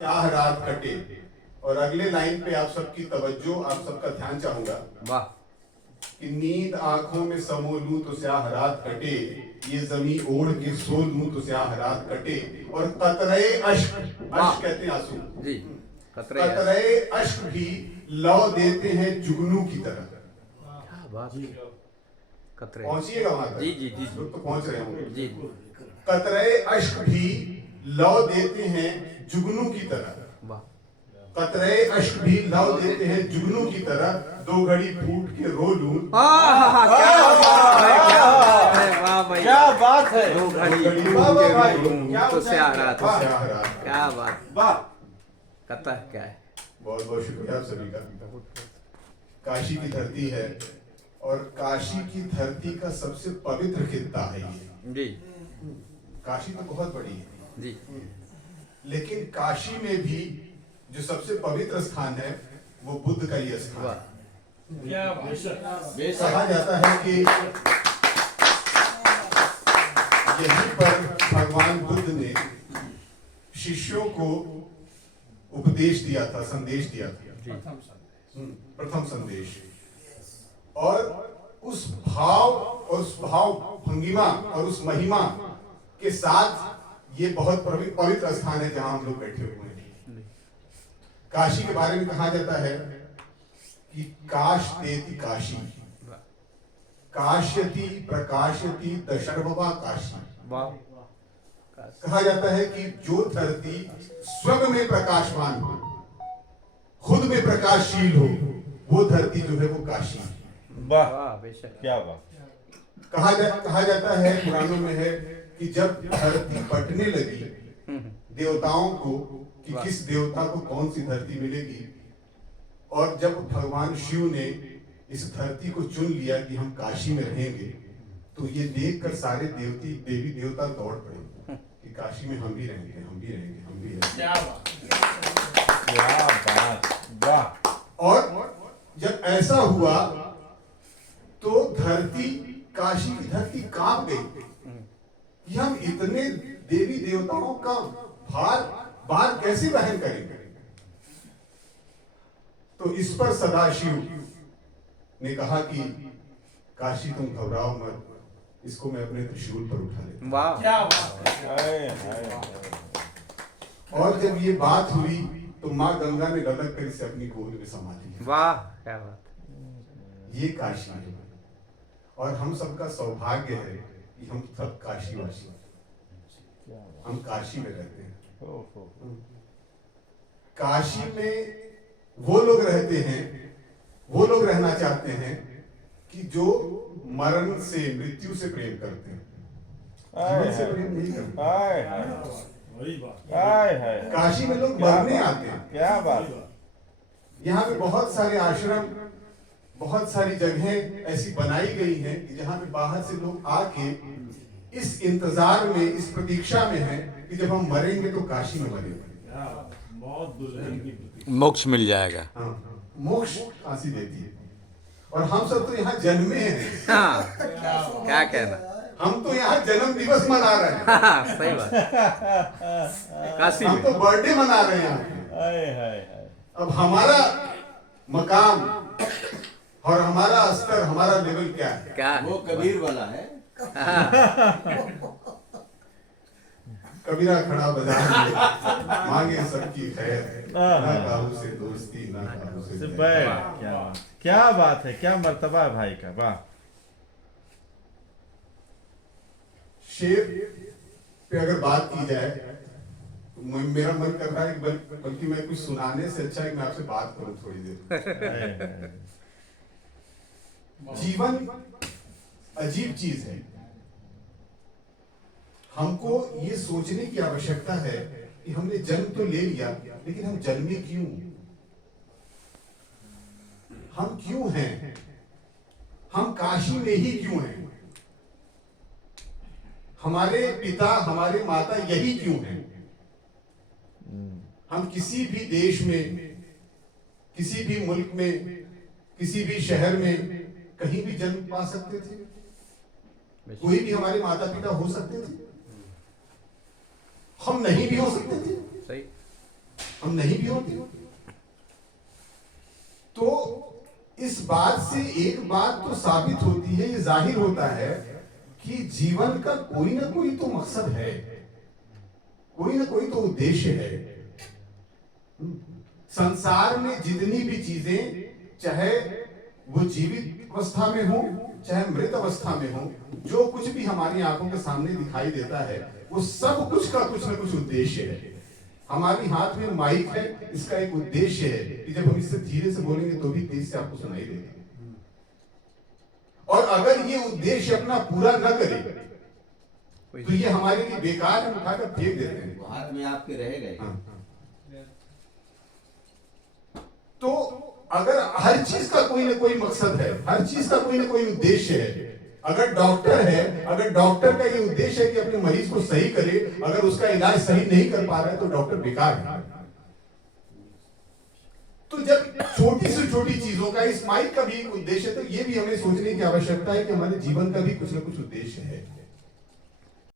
क्या रात कटे। और अगले लाइन पे आप सबकी तवज्जो, आप सबका ध्यान चाहूंगा। वाह। कि नींद आंखों में समो लूं तो स्याह रात कटे, ये जमी ओढ़ के सो लूं तो स्याह रात कटे। और कतरे अश्क, अश्क कहते हैं आंसू जी, कतरे अश्क भी लौ देते हैं जुगनू की तरह। क्या बात है। कतरे पहुंचिएगा वहां तक। जी जी जी लोग तो पहुंच रहे होंगे जी। कतरे अश्क भी लौ देते हैं जुगनू की तरह। वाह। कतरे अश्क भी लौ देते हैं जुगनू की तरह। दो घड़ी फूट के रो लूं। वाह भाई, क्या बात है। दो घड़ी दो घड़ी फूट वाह, के वाह, रो लूं क्या तो स्याह रात हो। स्याह रात। क्या बात। वाह। कता क्या है। बहुत बहुत शुक्रिया आप सभी का। काशी की धरती है और काशी की धरती का सबसे पवित्र खित्ता है ये। जी काशी तो बहुत बड़ी है, जी। लेकिन काशी में भी जो सबसे पवित्र स्थान है वो बुद्ध का ये स्थान वाह। है। क्या बेशक कहा जाता है कि यहीं पर भगवान बुद्ध ने शिष्यों को उपदेश दिया था, संदेश दिया था, प्रथम संदेश। और उस भाव और उस भाव भंगिमा और उस महिमा के साथ ये बहुत पवित्र स्थान है जहां हम लोग बैठे हुए हैं। काशी के बारे में कहा जाता है कि काश देती काशी, काश्यति प्रकाशति दशर्ववा काशी। वाह। कहा जाता है कि जो धरती स्वयं में प्रकाशमान हो, खुद में प्रकाशशील हो, वो धरती जो है वो काशी है। वाह। वाह बेशक। क्या बात। कहा जाता है, पुराणों में है कि जब धरती बंटने लगी देवताओं को कि किस देवता को कौन सी धरती मिलेगी, और जब भगवान शिव ने इस धरती को चुन लिया कि हम काशी में रहेंगे, तो ये देखकर सारे देवी देवता दौड़ पड़े कि काशी में हम भी रहेंगे, हम भी रहेंगे, हम भी रहेंगे। क्या बात। वाह। और जब ऐसा हुआ तो धरती, काशी की धरती कांप गई कि हम इतने देवी देवताओं का भार कैसे वहन करेंगे। तो इस पर सदाशिव ने कहा कि काशी तुम घबराओ मत, इसको मैं अपने त्रिशूल पर उठा लेता। वाह। क्या बात। और जब ये बात हुई तो माँ गंगा ने ललक कर इसे अपनी गोद में समा लिया। वाह क्या बात। ये काशी है और हम सबका सौभाग्य है कि हम सब काशीवासी, हम काशी में रहते हैं। काशी में वो लोग रहते हैं, वो लोग रहना चाहते हैं कि जो मरण से, मृत्यु से प्रेम करते हैं, जीवन से प्रेम नहीं करते। काशी में लोग मरने आते हैं। क्या बात। यहाँ पे बहुत सारे आश्रम, बहुत सारी जगहें ऐसी बनाई गई हैं कि जहाँ पे बाहर से लोग आके इस इंतजार में, इस प्रतीक्षा में हैं कि जब हम मरेंगे तो काशी में मरेंगे, मोक्ष मिल जाएगा। हाँ, मोक्ष काशी देती है। और हम सब तो यहाँ जन्मे हैं, हाँ क्या कहना। हम तो यहाँ जन्म दिवस मना रहे हैं, हाँ सही बात। काशी हम में तो बर्थडे मना रहे हैं यहाँ। अब हमारा मकाम और हमारा स्तर, हमारा लेवल क्या है? क्या है? वो कबीर वाला है। कबीरा खड़ा बाजार में मांगे सबकी खैर, ना काहू से दोस्ती, ना काहू से बैर। क्या बात है। क्या मर्तबा है भाई का। वाह। शेर पे अगर बात की जाए तो मेरा मन कर रहा है कि बल्कि मैं कुछ सुनाने से अच्छा है कि मैं आपसे बात करूं थोड़ी देर। जीवन अजीब चीज है। हमको ये सोचने की आवश्यकता है कि हमने जन्म तो ले लिया, लेकिन हम जन्मे क्यों? हम क्यों हैं? हम काशी में ही क्यों हैं? हमारे पिता, हमारे माता यही क्यों हैं? हम किसी भी देश में, किसी भी मुल्क में, किसी भी शहर में कहीं भी जन्म पा सकते थे। कोई भी हमारे माता पिता हो सकते थे, हम नहीं भी हो सकते थे। सही। हम नहीं भी होते। तो इस बात से एक बात तो साबित होती है, ये जाहिर होता है कि जीवन का कोई ना कोई तो मकसद है, कोई ना कोई तो उद्देश्य है। संसार में जितनी भी चीजें, चाहे वो जीवित अवस्था में हो चाहे मृत अवस्था में हो, जो कुछ भी हमारी आंखों के सामने दिखाई देता है, वो सब कुछ का कुछ ना कुछ उद्देश्य है। हमारी हाथ में माइक है, इसका एक उद्देश्य है कि जब हम इससे धीरे से बोलेंगे तो भी तेज से आपको सुनाई देगा। और अगर ये उद्देश्य अपना पूरा न करे तो ये हमारे लिए बेकार है, उठाकर फेंक देते हैं। हाथ में आपके रहेगा ही। हाँ। तो अगर हर चीज का कोई ना कोई मकसद है, हर चीज का कोई ना कोई उद्देश्य है। अगर डॉक्टर है, अगर डॉक्टर का ये उद्देश्य है कि अपने मरीज को सही करे, अगर उसका इलाज सही नहीं कर पा रहा है तो डॉक्टर बेकार है। तो जब छोटी से छोटी चीजों का, इस माइक का भी एक उद्देश्य है, तो ये भी हमें सोचने की आवश्यकता है कि हमारे जीवन का भी कुछ ना कुछ उद्देश्य है।